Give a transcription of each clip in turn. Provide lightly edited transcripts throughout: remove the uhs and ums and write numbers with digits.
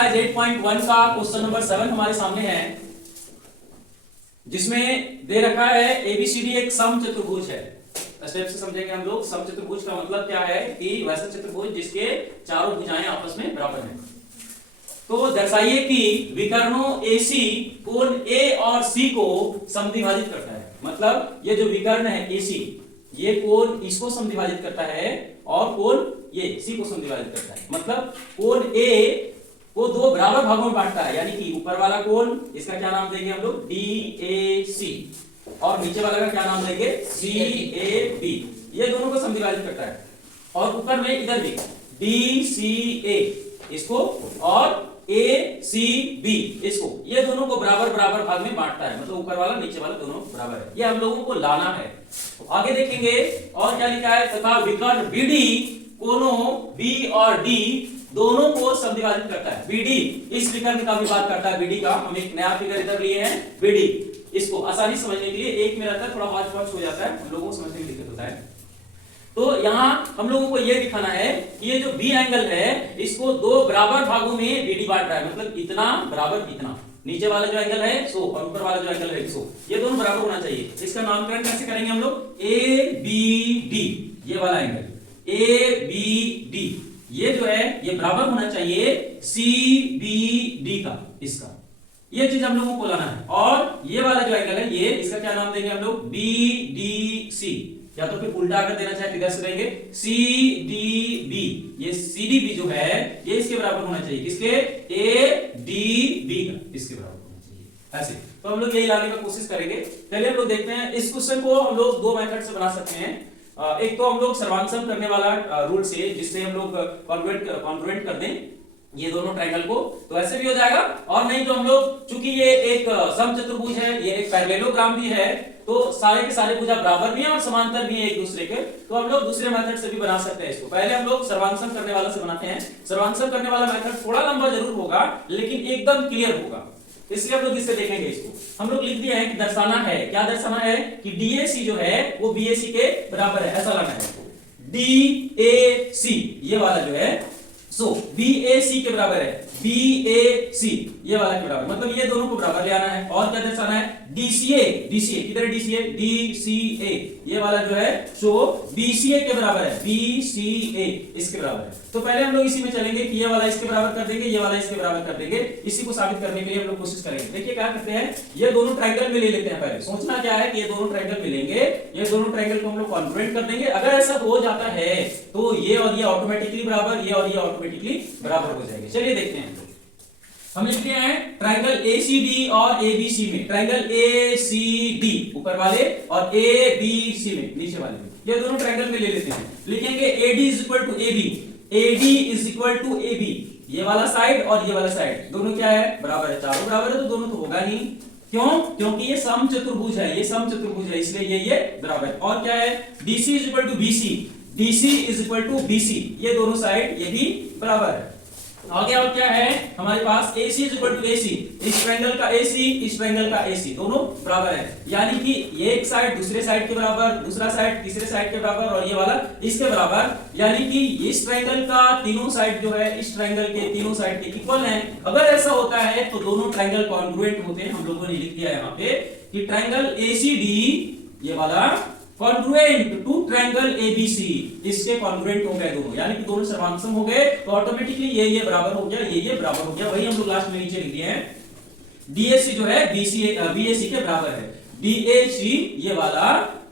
Exercise 8.1 का question number 7 हमारे सामने है, जिसमें दे रखा है एबीसीडी एक समचतुर्भुज है। स्टेप से समझेंगे हम लोग। समचतुर्भुज का मतलब क्या है कि वैसा चतुर्भुज जिसके चारों भुजाएं आपस में बराबर हैं। तो दर्शाइए कि विकर्णों AC कोण A और C को समद्विभाजित करता है। मतलब ये जो विकर्ण है AC, ये कोण इसको समद्विभाजित करता है और कोण ये C को समद्विभाजित करता है। मतलब कोण A को दो बराबर भागों में बांटता है, यानी कि ऊपर वाला कोण, इसका क्या नाम देंगे हम लोग, DAC, और नीचे वाला का क्या नाम देंगे, CAB। ये दोनों को समद्विभाजित करता है। और ऊपर में इधर भी DCA इसको और ACB इसको, ये दोनों को बराबर बराबर भाग में बांटता है। मतलब ऊपर वाला नीचे वाला दोनों बराबर है। ये हम लोगों को लाना है। आगे देखेंगे और क्या लिखा है, तथा विकर्ण BD कोनों B और D दोनों को समद्विभाजित करता है। BD इस विकर्ण का भी बात करता है। BD का हम एक नया फिगर इधर लिए हैं, BD। इसको आसानी समझने के लिए एक में रहता है, थोड़ा हॉच पॉच हो जाता है, हम लोगों को समझने में दिक्कत होता है। तो यहाँ हम लोगों को यह दिखाना है कि ये जो B एंगल है, इसको दो बराबर भागों में BD बांट रहा है। मतलब इतना बराबर इतना, नीचे वाला जो एंगल है 100 और ऊपर वाला जो एंगल है 100, ये दोनों बराबर होना चाहिए। इसका नामकरण कैसे करेंगे हम लोग, ABD, ये वाला एंगल ABD, ये जो है ये बराबर होना चाहिए CBD का, इसका। ये चीज हम लोगों को लाना है। और ये वाला जो एंगल है, ये इसका क्या नाम देंगे हम लोग, BDC, या तो फिर उल्टा अगर देना चाहे किधर से देंगे, CDB। ये CDB जो है ये इसके बराबर होना चाहिए, किसके, ADB का, इसके बराबर होना चाहिए। ऐसे तो हम लोग यही लाने का कोशिश करेंगे। पहले हम लोग देखते हैं इस क्वेश्चन को हम लोग दो मेथड से बना सकते हैं। एक तो हम लोग सर्वांशम करने वाला रूल से, जिससे हम लोग कॉन्ग्रुएंट कर दें ये दोनों ट्रायंगल को, तो ऐसे भी हो जाएगा। और नहीं तो हम लोग, चूंकि ये एक समचतुर्भुज है, ये एक पैरेललोग्राम भी है, तो सारे के सारे भुजा बराबर भी हैं और समांतर भी हैं एक दूसरे के, तो हम लोग दूसरे मेथड से भी बना सकते हैं इसको। पहले हम लोग सर्वांशम करने वाला से बनाते हैं। सर्वांशम करने वाला मेथड थोड़ा लंबा जरूर होगा, लेकिन एकदम क्लियर होगा, इसलिए हम लोग इससे देखेंगे। इसको हम लोग लिख दिए हैं कि दर्शाना है, क्या दर्शाना है कि DAC जो है वो BAC के बराबर है, ऐसा लाना है। DAC ये वाला जो है, BAC के बराबर है, BAC ये वाला के बराबर, मतलब ये दोनों को बराबर ले आना है। और क्या दर्शाना है, DCA किधर है, DCA ये वाला जो है सो BCA के बराबर है, BCA इसके बराबर है। तो पहले हम लोग इसी में चलेंगे कि ये वाला इसके बराबर कर देंगे, ये वाला इसके बराबर कर देंगे। इसी को साबित करने के लिए हम लोग कोशिश करेंगे। देखिए क्या करते हैं, ये दोनों ट्रायंगल में ले लेते हैं। पहले सोचना क्या है कि ये दोनों ट्रायंगल मिलेंगे, ये दोनों ट्रायंगल को हम लोग कॉन्ग्रुएंट कर देंगे। अगर ऐसा हो जाता है तो ये और ये ऑटोमेटिकली बराबर, ये और ये ऑटोमेटिकली बराबर हो जाएंगे। चलिए देखते हैं। हम लिख रहे हैं ट्रायंगल ACD और ABC में, ट्रायंगल ACD ऊपर वाले और ABC में नीचे वाले में, ये दोनों ट्रायंगल में ले लेते हैं। लिखेंगे AD is equal to AB, AD is equal to AB, ये वाला साइड और ये वाला साइड दोनों क्या है, बराबर है। चारों बराबर है तो दोनों तो होगा नहीं, क्यों, क्योंकि ये समचतुर्भुज है, ये समचतुर्भुज है, इसलिए ये बराबर है। और क्या है, DC is equal to BC, DC is equal to BC, ये दोनों साइड ये भी बराबर है। आगे और क्या है हमारे पास, AC is equal to AC, इस ट्रायंगल का AC इस ट्रायंगल का AC दोनों बराबर है, यानी कि ये एक साइड दूसरे साइड के बराबर, दूसरा साइड तीसरे साइड के बराबर, और ये वाला इसके बराबर, यानी कि इस ट्रायंगल का तीनों साइड जो है इस ट्रायंगल के तीनों साइड के इक्वल हैं। अगर ऐसा होता है तो दोनों ट्रायंगल कॉन्ग्रुएंट होते हैं। हम लोगों ने लिख दिया यहाँ पे कि ट्रायंगल ACD ये वाला कॉन्ग्रुएंट टू ट्रायंगल ABC, इसके कॉन्ग्रुएंट हो गए दोनों, यानी कि दोनों सर्वांशम हो गए, तो ऑटोमेटिकली ये बराबर हो गया, ये बराबर हो गया। वही हम लोग लास्ट में नीचे लिख दिए हैं, DAC जो है BAC के बराबर है, DAC ये वाला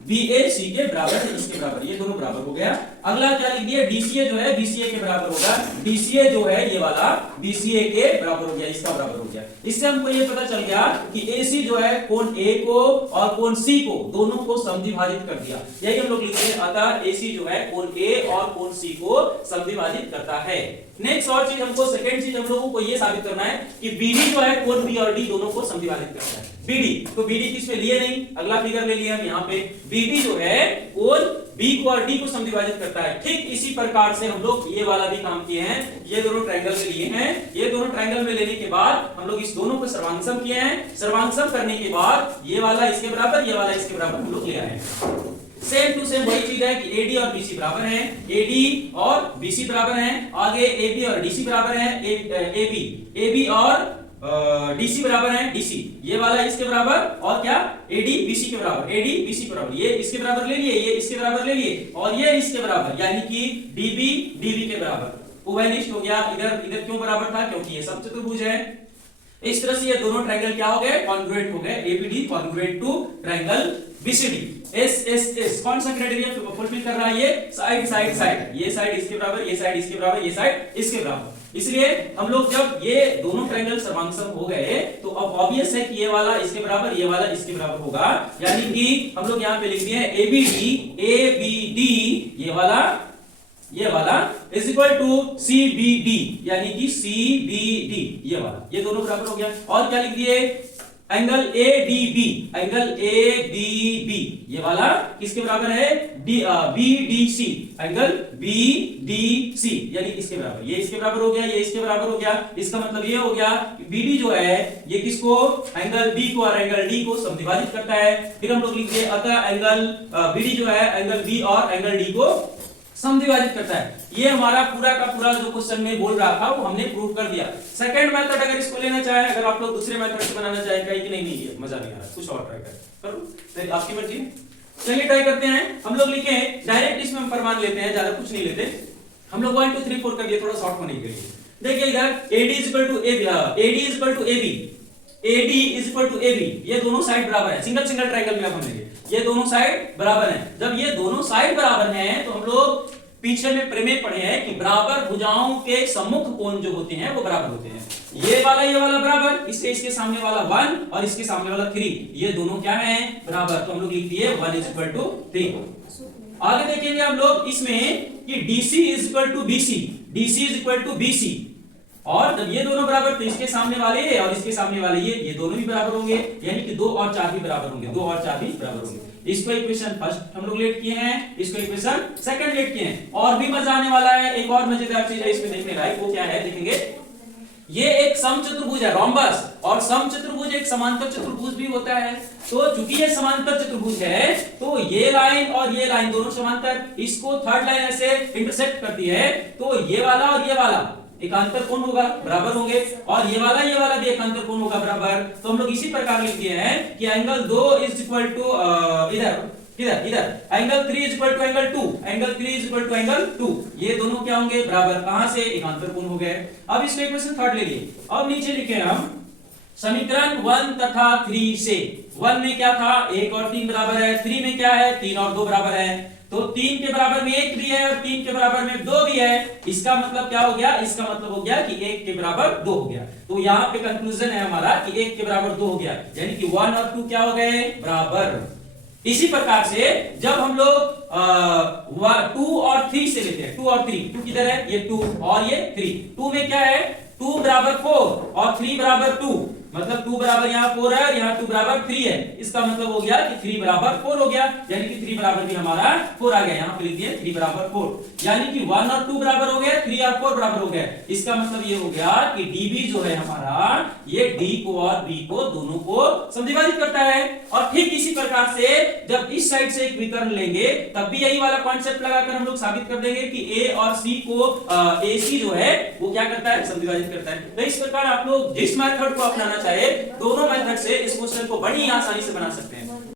BAC के बराबर है, इसके बराबर, ये दोनों बराबर हो गया। अगला क्या लिख दिया, DCA जो है BCA के बराबर होगा, DCA जो है ये वाला BCA के बराबर हो गया, इसका बराबर हो गया। इससे हमको ये पता चल गया कि AC जो है कोण A को और कोण C को दोनों को समद्विभाजित कर दिया। यही हम लोग लिखते हैं, अतः AC जो है कोण A और कोण C को समद्विभाजित करता है। नेक्स्ट और चीज हमको, सेकंड चीज हम लोगों को ये साबित करना है कि BD जो है कोण B और D दोनों को समद्विभाजित करता है। BD तो BD किसमें लिए नहीं, अगला फिगर ले लिया हम यहाँ पे, BD जो है कोण B को और D को समद्विभाजित करता है। ठीक इसी प्रकार से हम लोग ये वाला भी काम किए हैं, ये दोनों ट्रायंगल में लिए हैं। ये दोनों ट्रायंगल में लेने के बाद हम लोग इस दोनों को सर्वांशम किए हैं। सर्वांशम करने के बाद ये वाला इसके बराबर, ये वाला इसके बराबर हम लोग ले आए हैं। सेम टू सेम वही चीज है कि एडी और बीसी बराबर हैं, एडी और बीसी बराबर हैं, आगे एबी और डीसी बराबर हैं, एबी और डीसी बराबर है, डीसी ये वाला इसके बराबर, और क्या एडी बीसी के बराबर, एडी बीसी के बराबर, ये इसके बराबर ले लिए, ये इसके बराबर ले लिए, और ये इसके बराबर, यानी कि डीबी डीबी के बराबर। ओवेनिस्ट हो गया। इधर क्यों बराबर था? क्योंकि ये समचतुर्भुज है। इस तरह से ये दोनों ट्रायंगल क्या हो गए? कॉन्ग्रुएंट हो गए, ABD congruent to triangle BCD. एस कौन सा क्राइटेरिया फुलफिल कर रहा है? ये साइड साइड साइड, ये साइड इसके बराबर, ये साइड इसके बराबर, ये साइड इसके बराबर। इसलिए हम लोग जब ये दोनों ट्रायंगल समांतर हो गए तो अब ऑब्वियस है कि ये वाला इसके बराबर, ये वाला इसके बराबर होगा, यानी कि हम लोग यहाँ पे लिख दिए एबीडी, ये वाला इज इक्वल टू सीबीडी, यानी कि सीबीडी ये वाला, ये दोनों बराबर हो गया। और क्या लिख दिए? एंगल एडीबी, एंगल एडीबी ये वाला किसके बराबर है? बीडीसी, एंगल बीडीसी यानी इसके बराबर, ये इसके बराबर हो गया, ये इसके बराबर हो गया। इसका मतलब ये हो गया कि बीडी जो है ये किसको? एंगल बी को और एंगल डी को समद्विभाजित करता है। फिर हम लोग लिखते हैं अतः एंगल बीडी जो है एंगल बी और एंगल डी को समद्विभाजित करता है। ये हमारा पूरा का पूरा जो क्वेश्चन में बोल रहा था वो हमने प्रूव कर दिया। सेकंड मेथड अगर इसको लेना चाहे, अगर आप लोग दूसरे मेथड से बनाना चाहे, कहीं कि नहीं ये मजा नहीं आ रहा, कुछ और ट्राई करो, तो आपकी मर्जी। चलिए ट्राई करते हैं। हम लोग लिखे डायरेक्ट इसमें हम प्रमाण लेते हैं, ज्यादा कुछ नहीं लेते हम लोग। 1 2 3 4 कर दिए थोड़ा शॉर्ट होने के लिए। देखिए इधर AD is equal to AB, AD is equal to AB, AD is equal to AB, ये दोनों साइड बराबर है। सिंगल सिंगल ट्रायंगल में हम देंगे ये दोनों साइड बराबर हैं। जब ये दोनों साइड बराबर हैं तो हम लोग पीछे में प्रमेय पढ़े हैं कि बराबर भुजाओं के सम्मुख कोण जो होते हैं वो बराबर होते हैं। ये वाला बराबर, इसके सामने वाला 1 और इसके सामने वाला 3, ये दोनों क्या हैं? बराबर। तो हम लोग लिख दिए 1 इज इक्वल टू 3। आगे देखेंगे हम लोग इसमें कि DC is equal to BC, DC is equal to BC, और जब ये दोनों बराबर तो इसके सामने वाले और इसके सामने वाले ये दोनों भी बराबर होंगे, यानी कि 2 और 4 भी बराबर होंगे, 2 और 4 भी बराबर होंगे। इसको इक्वेशन फर्स्ट हम लोग लेट किए हैं, इसको इक्वेशन सेकंड लेट किए हैं। और भी मजा आने वाला है, एक और मजेदार चीज है इसमें देखने लायक, वो क्या है देखेंगे। ये एक समचतुर्भुज है, रोम्बस, और समचतुर्भुज एक समांतर चतुर्भुज भी होता है। तो चूंकि ये समांतर चतुर्भुज है तो ये लाइन और ये लाइन दोनों समांतर, इसको थर्ड लाइन ऐसे इंटरसेक्ट करती है, तो ये वाला और ये वाला एकांतर कोण होगा, बराबर होंगे, और ये वाला भी एकांतर कोण होगा, बराबर। तो हम लोग इसी प्रकार लिख दिए हैं कि एंगल 2 इज इक्वल टू इधर angle 3 is equal to angle 2, angle 3 is equal to angle 2, ये दोनों क्या होंगे? बराबर। कहां से? एकांतर कोण हो गए। अब इसको इक्वेशन थर्ड ले लिए। अब नीचे लिखे हम समीकरण 1 तथा 3 से। 1 में क्या था? 1 और 3 बराबर है, 3 में क्या है? 3 और 2 बराबर है। तो 3 के बराबर में 1 भी है और 3 के बराबर में 2 भी है। इसका मतलब क्या हो गया? इसका मतलब हो गया कि 1 के बराबर 2 हो गया। तो यहाँ पे कंक्लूजन है हमारा कि 1 के बराबर 2 हो गया, यानी कि 1 और 2 क्या हो गए? बराबर। इसी प्रकार से जब हम लोग 2 और 3 से लेते हैं, 2 और 3, 2 किधर है? ये 2 और ये 3। 2 में क्या है? 2 बराबर 4 और 3 बराबर 2, मतलब 2 बराबर यहाँ 4 है और यहाँ 2 बराबर 3 है। इसका मतलब हो गया कि 3 बराबर 4 हो गया, यानी कि 3 बराबर भी हमारा 4 आ गया। यहाँ पे लिख दिए 3 बराबर 4, यानी कि 1 और 2 बराबर हो गए, 3 और 4 बराबर हो गए। इसका मतलब ये हो गया कि DB जो है हमारा, ये D को और B को दोनों को समद्विभाजित करता है। और ठीक इसी प्रकार से जब इस साइड से एक विकर्ण लेंगे तब भी यही वाला कॉन्सेप्ट लगाकर हम लोग साबित कर देंगे कि A और C को AC जो है वो क्या करता है? समद्विभाजित करता है। तो इस प्रकार आप लोग जिस मेथड को अपनाना चाहे, दोनों मेथड से इस क्वेश्चन को बड़ी आसानी से बना सकते हैं।